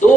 2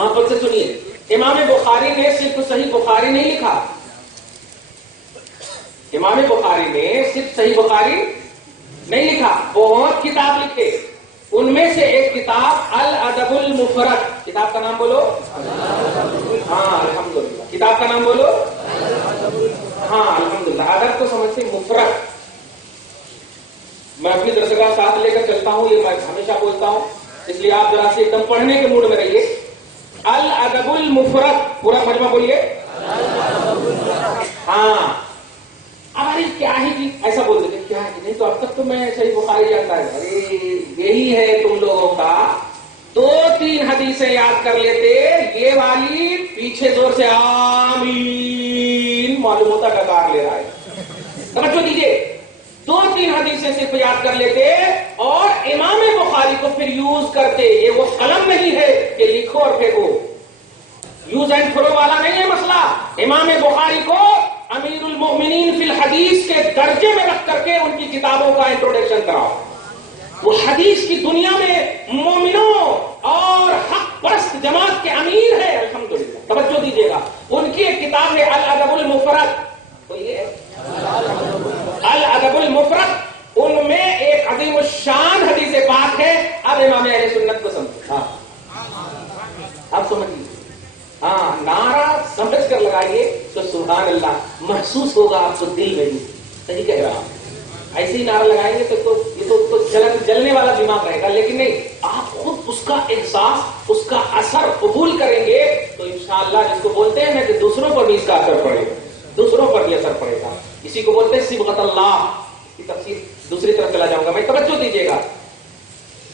محبت سے سنیے. امام بخاری نے صرف صحیح بخاری نہیں لکھا. امام بخاری نے صرف صحیح بخاری نہیں لکھا, بہت کتاب لکھے. ان میں سے ایک کتاب الادب المفرد, کتاب کا نام بولو. ہاں الحمدللہ, کتاب کا نام بولو. ہاں الحمدللہ. ادب کو سمجھتے مفرد. میں اپنی درسگاہ ساتھ لے کر چلتا ہوں, یہ میں ہمیشہ بولتا ہوں, اس لیے آپ ذرا سے ایک دم پڑھنے کے موڈ میں رہیے. الادب المفرد, پورا مجمع بولیے. ہاں ارے کیا ہے جی, ایسا بول دیتے کیا ہے نہیں, تو اب تک تو میں صحیح بخاری جانتا ہے. ارے یہی ہے تم لوگوں کا, 2-3 حدیثیں یاد کر لیتے, یہ والی پیچھے زور سے آمین معلوم ہوتا ڈکار لے رہا ہے. توجہ دیجیے, 2-3 حدیثیں صرف یاد کر لیتے اور امام بخاری کو پھر یوز کرتے. یہ وہ قلم نہیں ہے کہ لکھو اور پھینکو, یوز اینڈ تھرو والا نہیں ہے مسئلہ. امام بخاری کو امیر المؤمنین فی الحدیث کے درجے میں رکھ کر کے ان کی کتابوں کا انٹروڈکشن کراؤ. وہ حدیث کی دنیا میں مومنوں اور حق پرست جماعت کے امیر ہے الحمدللہ. توجہ دیجیے گا, ان کی ایک کتاب ہے الادب المفرد. بولیے الادب المفرد, ان میں ایک عظیم الشان حدیث پاک ہے. اب امام اہل سنت کو سمجھو. ہاں اب سمجھیے. ہاں نعرہ سمجھ کر لگائیے تو سبحان اللہ محسوس ہوگا آپ کو دل میں بھی. صحیح کہہ رہا ہوں. ایسے ہی نعرہ لگائیں گے تو یہ جلنے والا دماغ رہے گا, لیکن نہیں, آپ خود اس کا احساس, اس کا اثر قبول کریں گے تو انشاءاللہ, جس کو بولتے ہیں نا کہ دوسروں پر بھی اس کا اثر پڑے گا, دوسروں پر بھی اثر پڑے گا. اسی کو بولتے ہیں صبغت اللہ کی تفسیر. دوسری طرف چلا جاؤں گا میں, توجہ دیجیے گا.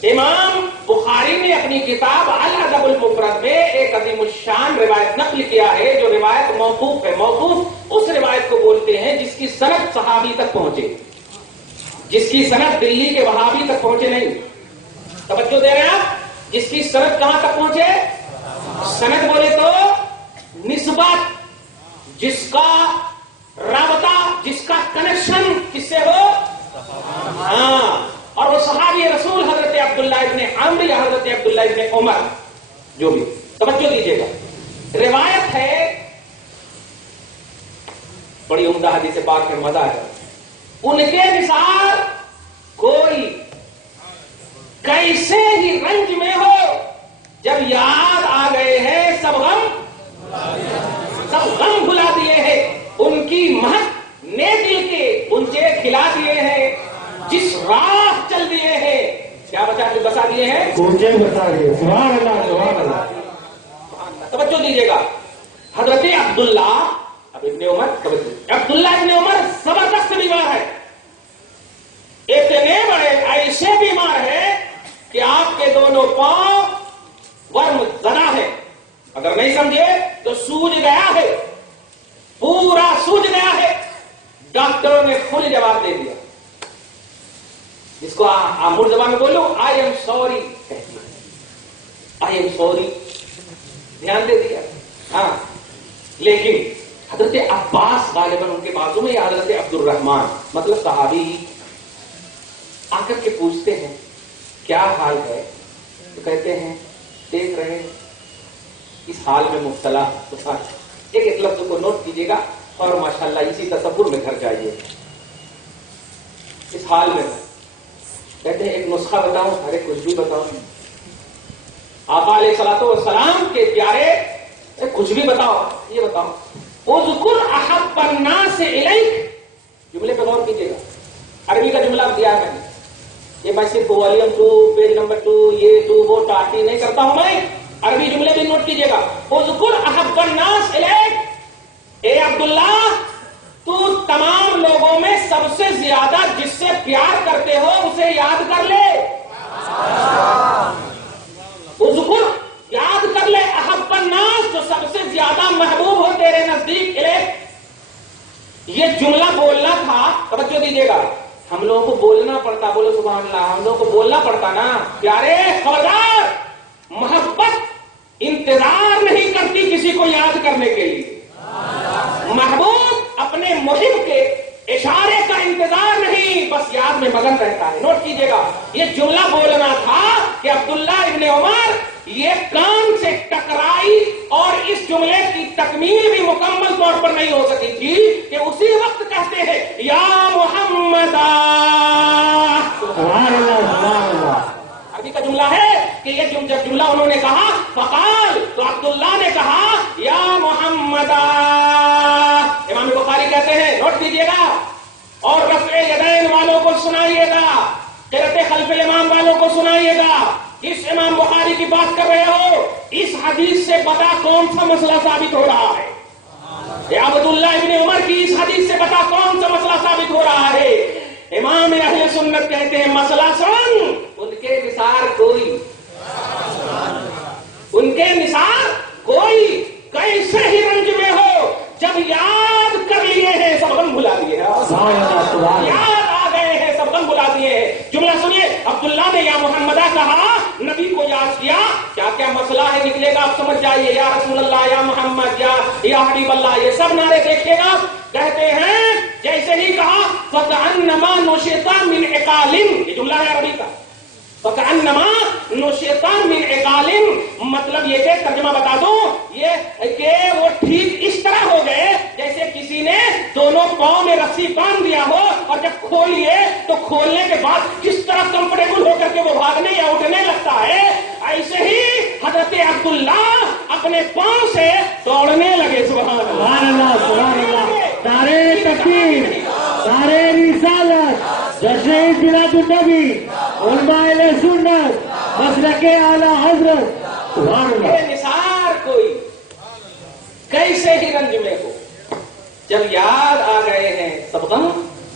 امام بخاری نے اپنی کتاب الادب المفرد میں ایک عظیم الشان روایت نقل کیا ہے, جو روایت موقوف ہے. موقوف اس روایت کو بولتے ہیں جس کی سند صحابی تک پہنچے, جس کی سند دلی کے وہابی تک پہنچے نہیں. توجہ دے رہے ہیں آپ, جس کی سند کہاں تک پہنچے. سند بولے تو نسبت, جس کا رابطہ, جس کا کنیکشن کس سے ہو. ہاں, اور وہ صحابی رسول حضرت عبداللہ ابن عمرو یا حضرت عبداللہ ابن عمر جو بھی. توجہ دیجیے گا, روایت ہے, بڑی عمدہ حدیث پاک ہے, مزہ ہے. ان کے مثال کوئی کیسے ہی رنج میں ہو, جب یاد آ گئے ہیں سب غم بھلا دیے ہیں, ان کی مہک نے دل کے انچے کھلا دیے ہیں, جس راہ چل دیے ہیں کیا بتا دیے ہیں, اونچے بتا دیے. سبحان اللہ, سبحان اللہ. توجہ دیجیے گا. حضرت عبداللہ ابن عمر, عبداللہ ابن عمر زبردست بیمار ہے, اتنے بڑے ایسے بیمار ہے کہ آپ کے دونوں پاؤں ورم زدہ ہے. اگر نہیں سمجھے تو سوج گیا ہے, پورا سوج گیا ہے. ڈاکٹروں نے فل جواب دے دیا, جس کو عام زبان میں بولو I am sorry, I am sorry, دھیان دے دیا. ہاں لیکن حضرت عباس غالباً ان کے بازو میں, یا حضرت عبد الرحمان مطلب صحابی, آ کر کے پوچھتے ہیں کیا حال ہے, تو کہتے ہیں دیکھ رہے اس حال میں مبتلا. ایک لفظ کو نوٹ کیجیے گا اور ماشاءاللہ اسی تصور میں گھر جائیے. اس حال میں کہتے ہیں ایک نسخہ بتاؤں, ارے کچھ بھی بتاؤں. آقا علیہ الصلوۃ والسلام کے پیارے کچھ بھی بتاؤ, یہ بتاؤ اذکر احب الناس الیک. جملے پہ غور کیجیے گا, عربی کا جملہ دیا ہے میں نے, یہ میں صرف والیوم 2 پیج نمبر 2 یہ 2 وہ ٹاٹی نہیں کرتا ہوں میں, عربی جملے بھی نوٹ کیجیے گا. اذکر احب الناس الیک, اے عبداللہ تو تمام لوگوں میں سب سے زیادہ جس سے پیار کرتے ہو اسے یاد کر لے. اذکر, یاد کر لے, احب الناس, جو سب سے زیادہ محبوب ہو تیرے نزدیک. یہ جملہ بولنا تھا, توجہ دیجیے گا. ہم لوگوں کو بولنا پڑتا, بولو سبحان اللہ, ہم لوگوں کو بولنا پڑتا نا پیارے. خبردار, محبت انتظار نہیں کرتی کسی کو یاد کرنے کے لیے. محبوب اپنے محب کے اشارے کا انتظار نہیں, بس یاد میں مگن رہتا ہے. نوٹ کیجیے گا, یہ جملہ بولنا تھا کہ عبداللہ ابن عمر یہ کان سے ٹکرائی تکمیل بھی مکمل طور پر نہیں ہو سکی تھی کہ اسی وقت کہتے ہیں یا محمد. سبحان اللہ. عربی کا جملہ ہے کہ یہ جب جملہ انہوں نے کہا فقال تو عبداللہ نے کہا یا محمد. امام بخاری کہتے ہیں نوٹ کیجیے گا اور رفع یدین والوں کو سنائیے گا, قرأت خلف الامام والوں کو سنائیے گا. اس امام بخاری کی بات کر رہے ہو, اس حدیث سے پتا کون سا مسئلہ ثابت ہو رہا ہے؟ یا عبداللہ ابن عمر کی اس حدیث سے پتا کون سا مسئلہ ثابت ہو رہا ہے؟ امام اہل سنت کہتے ہیں مسئلہ سن, ان کے نثار کوئی, ان کے نثار کوئی کیسے ہی رنج میں ہو, جب یاد کر لیے ہیں سب غم بھلا دیے ہیں, یاد آ گئے ہیں سب غم بھلا دیے ہیں. جملہ سنیے, عبداللہ نے یا محمدہ کہا, نبی کو یاد کیا, کیا کیا مسئلہ ہے نکلے گا آپ سمجھ جائیے. یا رسول اللہ, یا محمد, یا حبیب اللہ, یہ سب نعرے دیکھیے گا. کہتے ہیں جیسے ہی کہا فَكَأَنَّمَا نُشِطَ مِنْ عِقَالٍ, یہ جملہ ہے عربی کا, فَكَأَنَّمَا نُشِطَ مِنْ عِقَالٍ, مطلب یہ کہ ترجمہ بتا دوں یہ کہ وہ ٹھیک اس طرح ہو گئے جیسے کسی نے دونوں پاؤں میں رسی باندھ دیا ہو اور جب کھولیے تو کھولنے کے بعد کس طرح کمفرٹیبل ہو کر کے وہ بھاگنے یا اٹھنے لگتا ہے, ایسے ہی حضرت عبداللہ اپنے پاؤں سے دوڑنے لگے. سبحان اللہ, سبحان اللہ. نعرے تکبیر, نعرے رسالت, جشن میلاد النبی, علماء اہل سنت, مسلک اعلی حضرت. سبحان اللہ. بے نثار کوئی کیسے ہی رنج میں ہو, جب یاد آ گئے ہیں سب غم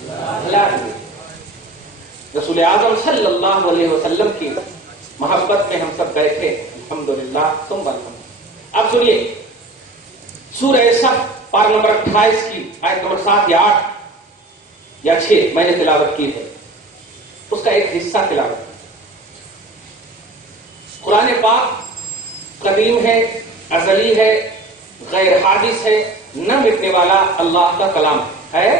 بھلا دیے. رسول اعظم صلی اللہ علیہ وسلم کی محبت میں ہم سب بیٹھے الحمدللہ ثم الحمد. اب سنیے سورہ صف پارہ نمبر 28 کی آیت نمبر 7 یا 8 یا 6 میں نے تلاوت کی ہے, اس کا ایک حصہ تلاوت کی. قرآن پاک قدیم ہے, ازلی ہے, غیر حادث ہے, نہ مٹنے والا اللہ کا کلام ہے.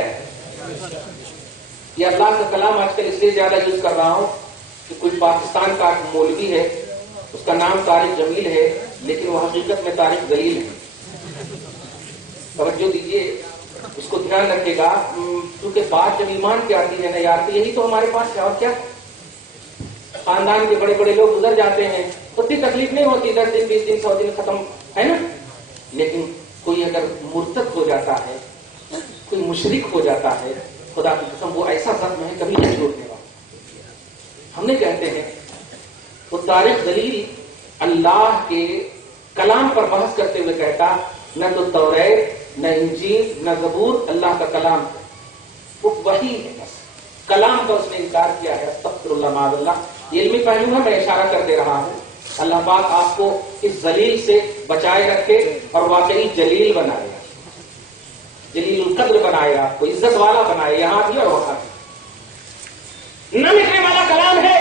یہ اللہ کا کلام آج کل اس لیے زیادہ یوز کر رہا ہوں کہ کوئی پاکستان کا مولوی ہے, اس کا نام طارق جمیل ہے, لیکن وہ حقیقت میں طارق دلیل ہے. توجہ دیجیے, اس کو دھیان رکھے گا, کیونکہ بات جب ایمان کی آتی ہے نا یار, تو یہی تو ہمارے پاس ہے. اور کیا خاندان کے بڑے بڑے لوگ گزر جاتے ہیں, اتنی تکلیف نہیں ہوتی, 10 دن 20 دن 100 دن ختم ہے نا. لیکن کوئی اگر مرتد ہو جاتا ہے, کوئی مشرک ہو جاتا ہے, خدا کی قسم وہ ایسا زخم ہے کبھی نہیں چھوڑنے والا. ہم نہیں کہتے ہیں وہ طارق دلیل اللہ کے کلام پر بحث کرتے ہوئے کہتا نہ تو توریت, نہ انجیل, نہ زبور اللہ کا کلام ہے, وہ وحی ہے بس. کلام کا اس نے انکار کیا ہے. استغفر اللہ معاذ اللہ. یہ علمی پہلو ہے, میں اشارہ کر دے رہا ہوں. اللہ پاک آپ کو اس ذلیل سے بچائے رکھے اور واقعی جلیل بنائے, جلیل القدر بنائے, آپ کو عزت والا بنائے, یہاں بھی اور وہاں بھی. نہ مٹنے والا کلام ہے,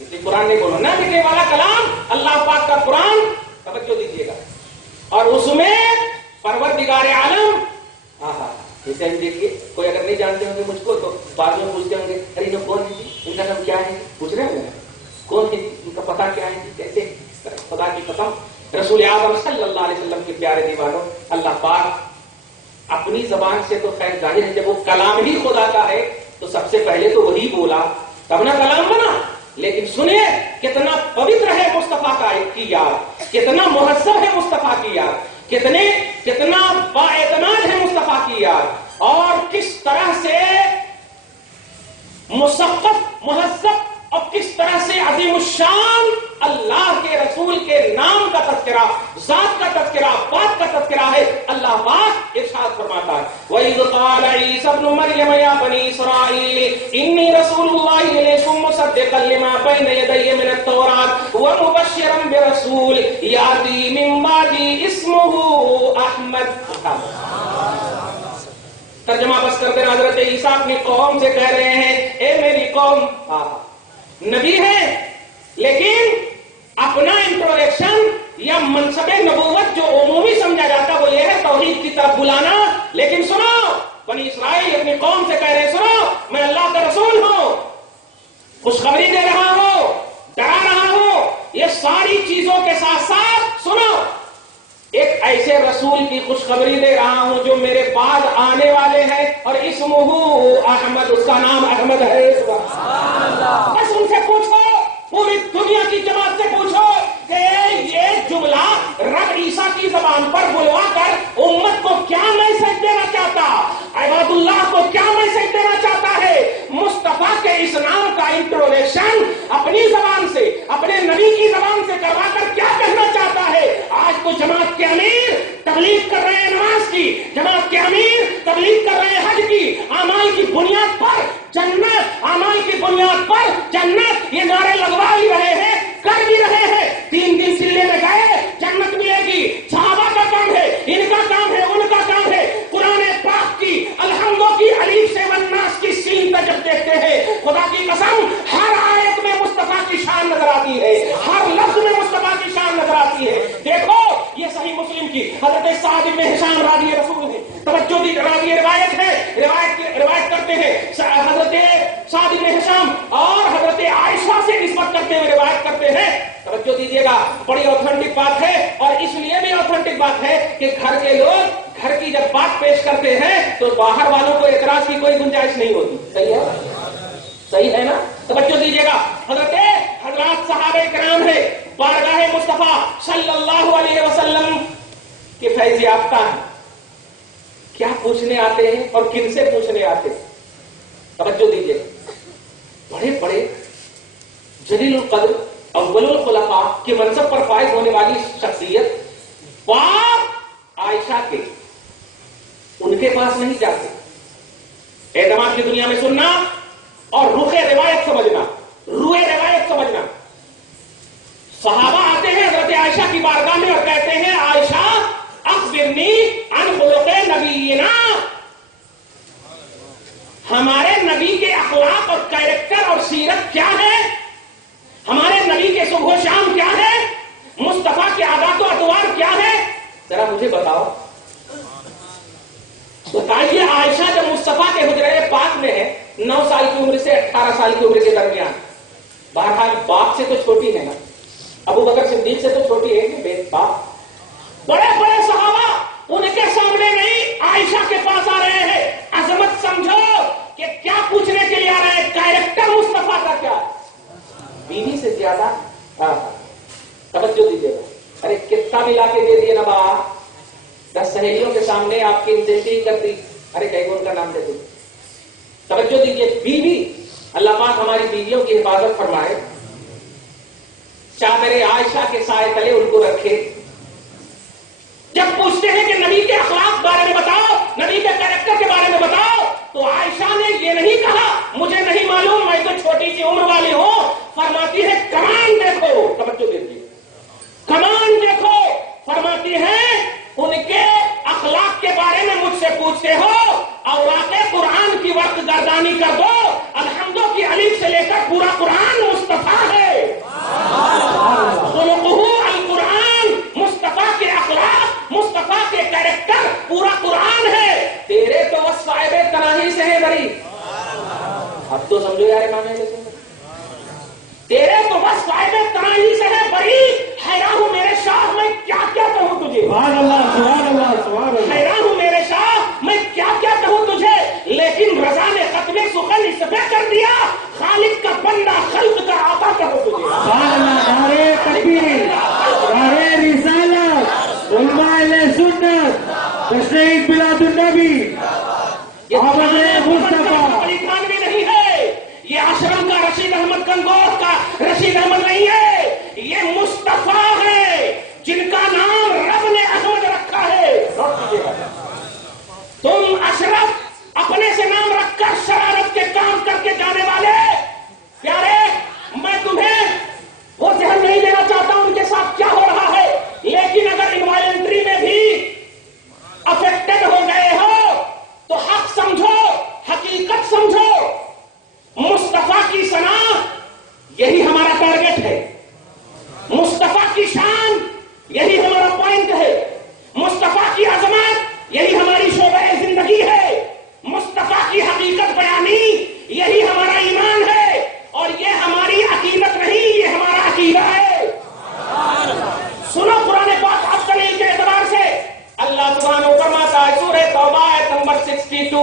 اس لیے قرآن نے بولو نہ مٹنے والا کلام اللہ پاک کا قرآن. توجہ دیجیے گا, اور اس میں پروردگار عالم. جیسے دیکھیے, کوئی اگر نہیں جانتے ہوں گے مجھ کو تو بعد میں پوچھتے ہوں گے ارے یہ کون ہے, ان کا نام کیا ہے, پوچھ رہے ہوں کون ہے, ان کا پتہ کیا ہے, کیسے. خدا کی قسم رسول اعظم صلی اللہ علیہ وسلم کے پیارے دیوانوں, اللہ پاک اپنی زبان سے تو خیر ظاہر ہے, جب وہ کلام ہی خدا کا ہے تو سب سے پہلے تو وہی بولا تب نہ کلام بنا. لیکن سنیے کتنا پوتر ہے مصطفیٰ کی یاد, کتنا مہذب ہے مصطفیٰ کی یاد, کتنا بااعتماد ہے مصطفیٰ کی یاد, اور کس طرح سے مثقف مہذب اور کس طرح سے عظیم الشان اللہ کے رسول کے نام کا تذکرہ, ذات کا تذکرہ, بات کا تذکرہ ہے. اللہ پاک ارشاد فرماتا ہے وَإِذْ قَالَ عِيسَى ابْنُ مَرْيَمَ يَا بَنِي إِسْرَائِيلَ إِنِّي رَسُولُ اللَّهِ إِلَيْكُمْ مُصَدِّقًا لِمَا بَيْنَ يَدَيَّ مِنَ التَّوْرَاةِ وَمُبَشِّرًا بِرَسُولٍ يَأْتِي مِن بَعْدِي اسْمُهُ أَحْمَدُ. ترجمہ بس کرتے ہیں. حضرت عیسیٰ اپنی قوم سے کہہ رہے ہیں اے میری قوم, نبی ہے لیکن اپنا انٹروڈکشن یا منصب نبوت جو عمومی سمجھا جاتا وہ یہ ہے توحید کی طرف بلانا. لیکن سنو, بنی اسرائیل اپنی قوم سے کہہ رہے سنو میں اللہ کا رسول ہوں, خوشخبری دے رہا ہوں, ڈرا رہا ہوں. یہ ساری چیزوں کے ساتھ ساتھ سنو ایک ایسے رسول کی خوشخبری دے رہا ہوں جو میرے بعد آنے والے ہیں، اور اسمہ احمد، اس کا نام احمد ہے۔ بس ان سے پوچھو، پوری دنیا کی جماعت سے پوچھو کہ یہ جملہ رب عیسیٰ کی زبان پر بلوا کر امت کو کیا میسج دینا چاہتا، عباد اللہ کو کیا میسج دینا چاہتا ہے؟ مصطفیٰ کے اس نام کا انٹروڈکشن اپنی زبان سے، اپنے نبی کی زبان سے کروا کر کیا کہنا چاہتا ہے؟ آج تو جماعت کے امیر تبلیغ کر رہے ہیں نماز کی، جماعت کے امیر تبلیغ کر رہے ہیں حج کی، اعمال کی بنیاد پر جنت، اعمال کی بنیاد پر جنت، یہ نعرے لگوا ہی رہے ہیں، کر بھی رہے ہیں۔ 3 دن سلے میں گئے، جنت ملے گی، صحابہ کا کام ہے، ان کا کام ہے، ان کا کام ہے۔ قرآن پاک کی الحمدوں کی الف سے والناس کی سین تک جب دیکھتے ہیں، خدا کی قسم ہر آیت میں مصطفیٰ کی شان نظر آتی ہے، ہر لفظ میں مصطفیٰ کی شان نظر آتی ہے۔ دیکھو یہ صحیح مسلم کی حضرت سعد بن ہشام راوی رسول ہے، توجہ دی، راوی روایت ہے، روایت کرتے ہیں حضرت سعد بن ہشام اور حضرت عائشہ سے نسبت کرتے ہوئے روایت کرتے ہیں۔ توجہ دیجیے گا، بڑی اوتھینٹک بات ہے، اور اس لیے بھی اوتھینٹک بات ہے کہ گھر کے لوگ گھر کی جب بات پیش کرتے ہیں تو باہر والوں کو اعتراض کی کوئی گنجائش نہیں ہوتی۔ صحیح ہے، صحیح ہے نا؟ توجہ دیجیے گا، حضرات صحابہ کرام ہے، بارگاہ مصطفیٰ صلی اللہ علیہ وسلم کے فیض یافتہ ہیں، کیا پوچھنے آتے ہیں اور کن سے پوچھنے آتے ہیں؟ توجہ دیجیے، بڑے بڑے جلیل القدر اول الخلفاء کے منصب پر فائز ہونے والی شخصیت باپ عائشہ کے، ان کے پاس نہیں جاتے۔ اعتماد کی دنیا میں سننا اور روح روایت سمجھنا، روح روایت سمجھنا۔ صحابہ آتے ہیں حضرت عائشہ کی بارگاہ میں اور کہتے ہیں عائشہ اخبرنی عن خلق نبینا، ہمارے نبی کے اخلاق اور کیریکٹر اور سیرت کیا ہے، ہمارے نبی کے صبح و شام کیا ہے، مصطفیٰ کے عادات و اطوار کیا ہے، ذرا مجھے بتاؤ۔ بتائیے عائشہ جب مصطفیٰ کے حجرے پاک میں ہے، 9 سال کی عمر سے 18 سال کی عمر کے درمیان، بہرحال باپ سے تو چھوٹی ہے نا، ابو بکر صدیق سے تو چھوٹی ہے کہ باپ، بڑے بڑے صحابہ ان کے سامنے نہیں عائشہ کے پاس آ رہے ہیں۔ عظمت سمجھو کہ کیا پوچھنے کے لیے آ رہے ہیں، کیریکٹر مصطفیٰ کا کیا ہے، بیوی سے زیادہ۔ توجہ دیجیے گا، ارے کتنا بھی لا کے دے دیے نا با، 10 سہیلیوں کے سامنے آپ کی انتظاری کر دی، ارے کئی گول کا نام دے دی۔ توجہ دیجیے، بیوی، اللہ پاک ہماری بیویوں کی حفاظت فرمائے، چادر عائشہ کے سائے تلے ان کو رکھے۔ جب پوچھتے ہیں کہ نبی کے اخلاق بارے میں بتاؤ، نبی کے کیریکٹر کے بارے میں بتاؤ، تو عائشہ نے یہ نہیں کہا مجھے نہیں معلوم، میں تو چھوٹی سی عمر والی ہوں، فرماتی ہے کمان دیکھو۔ توجہ دیجیے، کمان دیکھو، فرماتی ہے ان کے اخلاق کے بارے میں مجھ سے پوچھتے ہو، اوراق قرآن کی وقت گردانی کر دو، الحمدوں کی الف سے لے کر پورا قرآن مصطفیٰ ہے، خلقہ القرآن، مصطفیٰ کے اخلاق، مصطفیٰ کے کیریکٹر پورا قرآن ہے۔ تیرے تو وصف تناہی سے ہے بری، اب تو سمجھو یار امام اہل سنت، تیرے تو وصف تناہی سے ہے بری، حیران ہوں میرے شاہ میں کیا کیا کہوں تجھے، سبحان اللہ سبحان اللہ سبحان اللہ، حیران ہوں میرے شاہ میں کیا کیا کہوں تجھے، لیکن رضا نے ختم سخن اس پہ کر دیا، خالق کا بندہ خلق کا آقا کہوں تجھے۔ سبحان اللہ، نعرے تکبیر، نعرے رسالت، علماء اہل سنت، تشریف میلاد النبی، احمد مصطفیٰ۔ علی خان بھی نہیں ہے، یہ اشرم کا رشید احمد گنگوہ کا رشید احمد نہیں ہے، یہ مصطفیٰ ہے جن کا نام رب نے احمد رکھا ہے۔ تم اشرف اپنے سے نام رکھ کر شرارت کے کام کر کے جانے والے پیارے، میں تمہیں وہ ذہن نہیں دینا چاہتا ان کے ساتھ کیا ہو رہا ہے، لیکن اگر انوائلنٹری میں بھی افیکٹڈ ہو گئے ہو تو حق سمجھو، حقیقت سمجھو، مصطفیٰ کی ثنا یہی ہمارا ٹارگٹ ہے، مصطفیٰ کی 62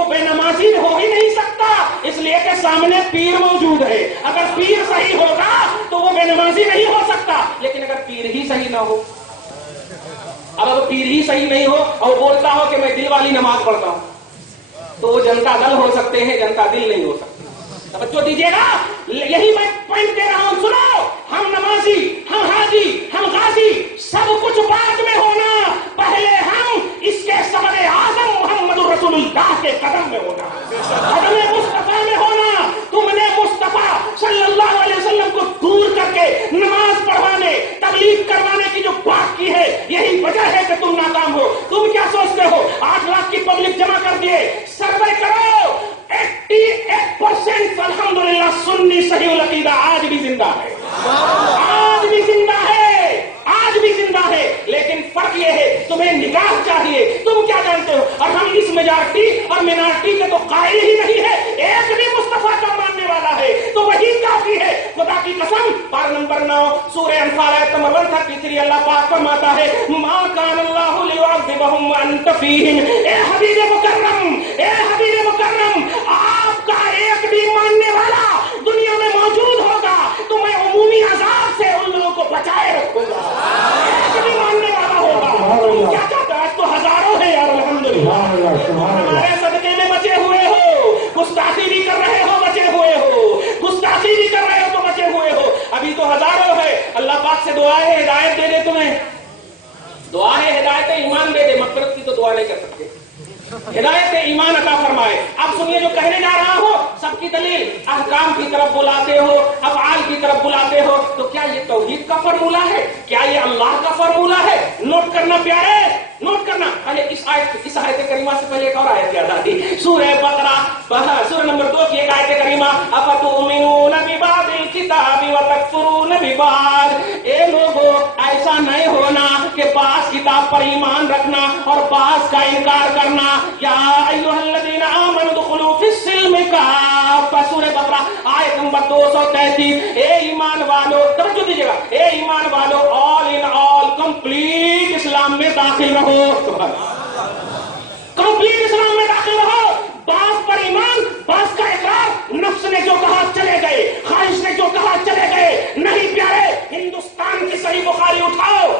وہ بے نمازی ہو ہی نہیں سکتا، اس لیے کہ سامنے پیر موجود ہے. اگر پیر صحیح ہوگا تو وہ بے نمازی نہیں ہو سکتا. لیکن اگر پیر ہی صحیح نہ ہو، اگر پیر ہی صحیح نہیں ہو اور بولتا ہو کہ میں دل والی نماز پڑھتا ہوں، تو وہ جنتا دل ہو سکتے ہیں، جنتا دل نہیں ہو سکتے. توجہ دیجیے گا، یہی میں پوائنٹ دے رہا ہوں. سنو، ہم نمازی، ہم حاجی، ہم غازی، سب کچھ بعد میں ہونا، پہلے ہم اس کے صدر اعظم محمد رسول اللہ کے قدم میں ہونا، قدم مصطفیٰ میں ہونا. تم نے مصطفیٰ صلی اللہ علیہ وسلم کو دور کر کے نماز پڑھوانے، تبلیغ کروانے کی جو بات کی ہے، یہی وجہ ہے کہ تم ناکام ہو. تم کیا سوچتے ہو 8 لاکھ کی پبلک جمع کر دیے، سروے کرو، 88% الحمدللہ سنی صحیح العقیدہ آج بھی زندہ ہے، آج بھی زندہ ہے، آج بھی زندہ ہے. لیکن فرق یہ ہے تمہیں نگاہ چاہیے. تم کیا جانتے ہو؟ اور ہم اس میجارٹی اور مینارٹی کے تو قائل ہی نہیں ہے. ایک بھی مصطفیٰ کا ماننے والا ہے تو وہی کافی ہے. خدا کی قسم، پارہ نمبر 9 سورہ انفال آیت نمبر 133 اللہ پاک فرماتا ہے ما کان اللہ لیعذبہم وانت فیہم. اے حبیب مکرم، اے حبیب مکرم، آپ کا ایک بھی ماننے والا دنیا میں موجود ہوگا تو میں عمومی عذاب سے ان لوگوں کو بچائے رکھوں گا. ایک بھی ماننے والا ہوگا. کیا چاہتا ہے؟ تو ہزاروں ہے یار، الحمدللہ. ہمارے صدقے میں بچے ہوئے ہو، گستاخی بھی کر رہے ہو بچے ہوئے ہو، گستاخی بھی کر رہے ہو تو بچے ہوئے ہو. ابھی تو ہزاروں ہے. اللہ پاک سے دعا ہے ہدایت دے دے تمہیں، دعا ہے ہدایت ایمان دے دے. مغفرت کی تو دعا نہیں کر سکتے، ہدایت ایمان عطا فرمائے. اب سنیے جو کہنے جا رہا ہو، سب کی دلیل احکام کی طرف بلاتے ہو، افعال کی طرف بلاتے ہو. تو کیا یہ توحید کا فارمولہ ہے؟ کیا یہ اللہ کا فارمولہ ہے؟ نوٹ کرنا پیارے، نوٹ کرنا. پہلے اس آیت کریمہ سے پہلے ایک اور آیت یاد آتی، سورہ بقرہ سورہ نمبر 2 کی ایک آیت کریمہ، افتؤمنون ببعض الکتاب وتکفرون ببعض. اے لوگوں، ایسا نہیں ہونا کہ بعض کتاب پر ایمان رکھنا اور بعض کا انکار کرنا. یا ایھا الذین آمنوا ادخلوا فی السلم کافۃ. سورہ بقرہ آیت نمبر 233. اے ایمان والو، توجہ دیجیے گا، اے ایمان والو، آل ان آل کمپلیٹ اسلام میں داخل رہو. کمپلیٹ اسلام میں داخل رہو. بعض پر ایمان، بعض کا اقرار. نفس نے جو کہا چلے گئے، خواہش نے جو کہا چلے گئے. نہیں پیارے، ہندوستان کی صحیح بخاری اٹھاؤ،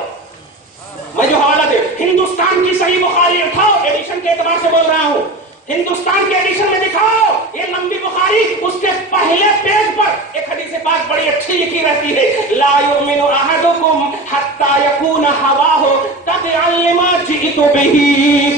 میں جو حوالہ دے، ہندوستان کی صحیح بخاری اٹھاؤ، ایڈیشن کے اعتبار سے بول رہا ہوں. ہندوستان کے ایڈیشن میں دکھاؤ یہ لمبی بخاری، اس کے پہلے پیج پر ایک حدیث پاک بڑی اچھی لکھی رہتی ہے، لا یؤمن احدکم حتی یکون ہواہ تبعا لما جئت بہ.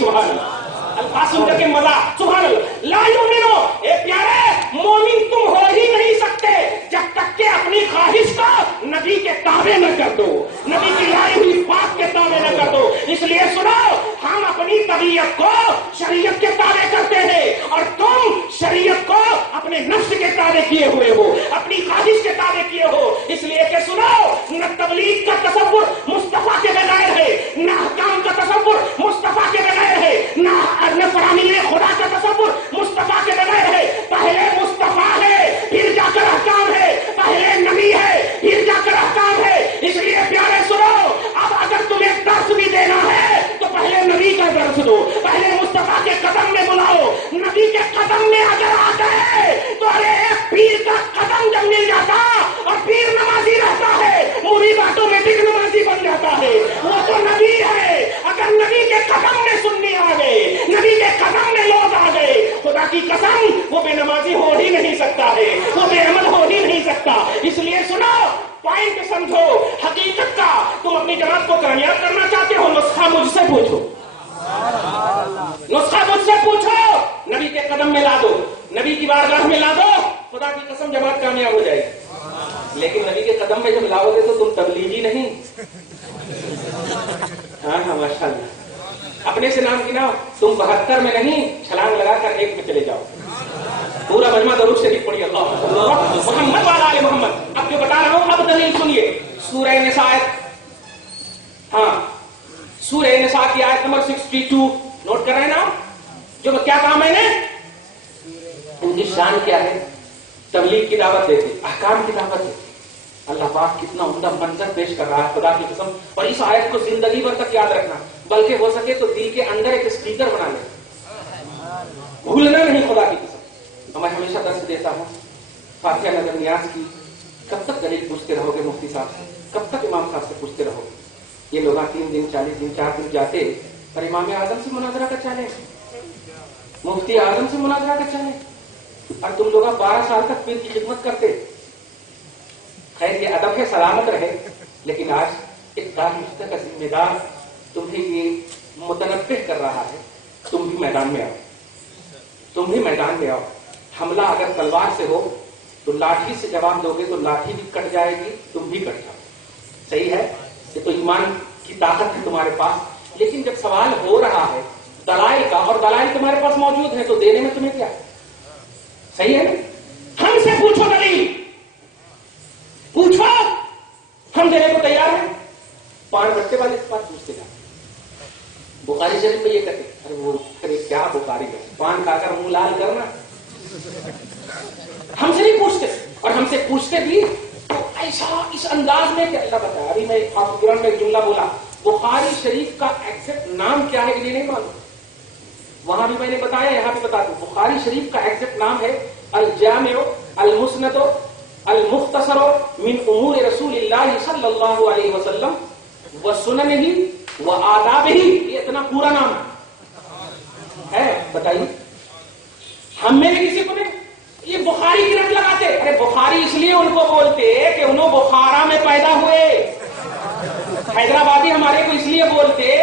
سبحان اللہ. الفاظ سن کر کے مزہ، سبحان اللہ. لا یؤمنو، اے پیارے، مومن تم ہو ہی نہیں سکتے جب تک کہ اپنی خواہش کو نبی کے تابع نہ کر دو، نبی کی لائی ہوئی بات کے تابع نہ کر دو. اس لیے سنو، ہم اپنی طبیعت کو شریعت کے تابع کرتے ہیں اور تم شریعت کو اپنے نفس کے تابع کیے ہوئے ہو، اپنی خواہش کے تابع کیے ہو. اس لیے کہ سنو، نہ تبلیغ کا تصور مصطفیٰ کے بغیر ہے، نہ احکام کا تصور مصطفیٰ کے بغیر ہے، نہ فرامین خدا کا تصور مصطفیٰ کے بغیر ہے. پہلے مصطفیٰ ہے، پھر جا کر احکام ہے. پہلے نبی ہے، پھر جا کر احکام ہے. اس لیے پیارے سنو، اب اگر تمہیں درس بھی دینا ہے تو پہلے نبی کا درس دو، پہلے مصطفیٰ کے قدم میں بلاؤ. نبی کے قدم میں اگر آ گئے تو ارے ایک پیر کا قدم جب مل جاتا اور پیر نمازی رہتا ہے، مرید آٹومیٹک نمازی بن جاتا ہے. وہ تو نبی ہے. اگر نبی کے قدم میں سنی آ گئے، نبی کے قدم میں لوگ آ گئے، خدا کی قسم وہ بے نمازی ہو ہی نہیں سکتا ہے، وہ بے عمل ہو ہی نہیں سکتا. اس لیے سنو، پوائنٹ سمجھو حقیقت کا. تم اپنی جماعت کو کامیاب کرنا چاہتے ہو، نسخہ مجھ سے پوچھو، نسخہ مجھ سے پوچھو. نبی کے قدم میں لا دو، نبی کی بارگاہ میں لا دو، خدا کی قسم جماعت کامیاب ہو جائے گی. لیکن نبی کے قدم میں جب لاؤ گے تو تم تبلیغی نہیں. ہاں ماشاء اللہ. اپنے سے نام گناؤ، تم 72 میں نہیں، چھلانگ لگا کر 1 میں چلے جاؤ. پورا مجمع درود شریف پڑھیے، اللہ محمد والا آل محمد. اب جو بتا رہا ہوں اب دلیل سنیے. سورہ نساء، ہاں سورہ نساء کی آیت نمبر 62 نوٹ کر رہے ہیں نا. جو کیا کہا میں نے، ان کی شان کیا ہے؟ تبلیغ کی دعوت دیتے، احکام کی دعوت دیتے. اللہ پاک کتنا عمدہ منظر پیش کر رہا ہے، خدا کی قسم. اور اس آیت کو زندگی بھر تک یاد رکھنا، بلکہ ہو سکے تو دل کے اندر ایک اسٹیکر بنا لیں. بھولنا نہیں خدا کی قسم. میں ہمیشہ درس دیتا ہوں فاتحہ نظر نیاز کی. کب تک دلیل پوچھتے رہو گے مفتی صاحب سے؟ کب تک امام صاحب سے پوچھتے رہو گے؟ یہ لوگ 3 دن 40 دن 4 دن جاتے اور امام اعظم سے مناظرہ کا چیلنج، مفتی اعظم سے مناظرہ کا چیلنج، اور تم لوگ 12 سال تک پیر کی خدمت کرتے. خیر یہ ادب ہے، سلامت رہے. لیکن آج ایک دارالفتہ کا ذمہ دار تمہیں یہ متنبہ کر رہا ہے، تم بھی میدان میں آؤ، تم بھی میدان میں آؤ. حملہ اگر تلوار سے ہو تو لاٹھی سے جواب دو گے تو لاٹھی بھی کٹ جائے گی، تم بھی کٹ جاؤ. صحیح ہے؟ یہ تو ایمان کی طاقت ہے تمہارے پاس. لیکن جب سوال ہو رہا ہے دلائل کا، اور دلائل تمہارے پاس موجود ہے، تو دینے میں تمہیں کیا؟ صحیح ہے نا؟ ہم سے پوچھو دلیل، پوچھو، ہم دینے کو تیار ہیں. پان بٹے والے اس بات پوچھتے جاتے. بخاری شریف میں یہ کہتے ارے وہ کیا بخاری کا پان کھا کر منہ لال کرنا. ہم سے نہیں پوچھتے، اور ہم سے پوچھتے بھی تو ایسا اس انداز میں کہ اللہ بتایا. ابھی میں قرآن میں ایک جملہ بولا، بخاری شریف کا ایگزیکٹ نام کیا ہے یہ نہیں معلوم. وہاں بھی میں نے بتایا، یہاں بھی بتا دوں. بخاری شریف کا ایگزیکٹ نام ہے الجامع المسند المختصر من امور رسول اللہ صلی اللہ علیہ وسلم وسننہ وآدابہ. یہ اتنا پورا نام ہے. بتائیے، ہم میں نے کسی کو نہیں یہ بخاری کی رٹ لگاتے. ارے بخاری اس لیے ان کو بولتے کہ انہوں بخارا میں پیدا ہوئے. حیدرآبادی ہمارے کو اس لیے بولتے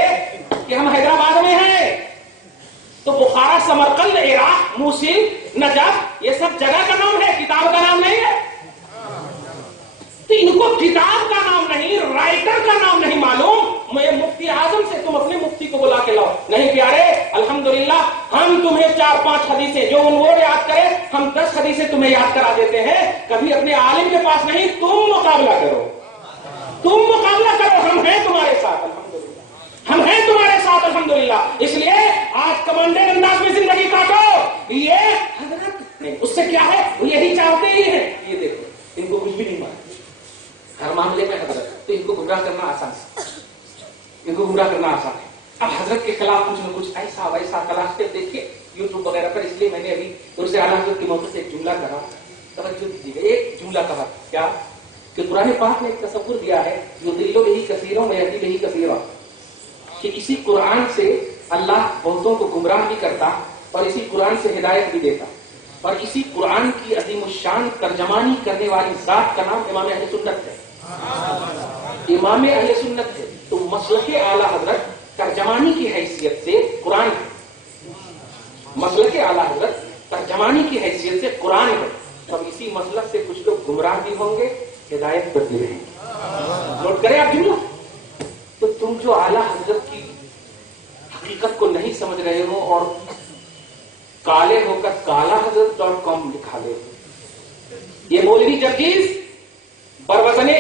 کہ ہم حیدرآباد میں ہیں. تو بخارا، سمرقند، عراق، موصل، نجف یہ سب جگہ کا نام ہے، کتاب کا نام نہیں ہے. تو ان کو کتاب کا نام نہیں، رائٹر کا نام نہیں معلوم. میں مفتی اعظم سے تم اپنے مفتی کو بلا کے لاؤ. نہیں پیارے، الحمدللہ ہم تمہیں 4-5 حدیثیں جو وہ یاد کرے، ہم 10 حدیثیں تمہیں یاد کرا دیتے ہیں. کبھی اپنے عالم کے پاس نہیں، تم مقابلہ کرو، تم مقابلہ کرو. ہم ہیں تمہارے ساتھ الحمدللہ، ہم ہیں تمہارے ساتھ الحمدللہ. اس لیے آج کمانڈر انداز میں زندگی کاٹو. یہ حضرت نہیں، اس سے کیا ہے، وہ یہی چاہتے ہی ہیں. یہ دیکھو، ان کو کچھ بھی نہیں مانتے ہر معاملے میں حضرت. تو ان کو گمراہ کرنا آسان ہے، ان کو گمراہ کرنا آسان ہے. اب حضرت کے خلاف کچھ نہ کچھ ایسا ویسا تلاشتے دیکھیے یوٹیوب وغیرہ پر. اس لیے میں نے ابھی عرص اعلیٰ حضرت کے موقع سے ایک جملہ کہا، توجہ دیجیے گا. ایک جملہ کہا کیا کہ قرآن پاک نے ایک تصور دیا ہے جو دلوں میں ہی کثیروں میں یہی نہیں کثیروں، کہ اسی قرآن سے اللہ بہتوں کو گمراہ بھی کرتا اور اسی قرآن سے ہدایت بھی دیتا. اور اسی قرآن کی عظیم الشان ترجمانی کرنے والی ذات کا نام امام اہل سنت ہے. امام اہل سنت ہے. تو مسلک اعلیٰ حضرت ترجمانی کی حیثیت سے قرآن ہے، مسلک اعلیٰ حضرت ترجمانی کی حیثیت سے قرآن ہے. اب اسی مسلک سے کچھ لوگ گمراہ بھی ہوں گے، ہدایت پر بھی رہیں گے. نوٹ کریں آپ جملہ. تو تم جو اعلیٰ حضرت کی حقیقت کو نہیں سمجھ رہے ہو اور کالے ہو کر کالا حضرت .com لکھا دے. یہ مولوی جرجیز بروزن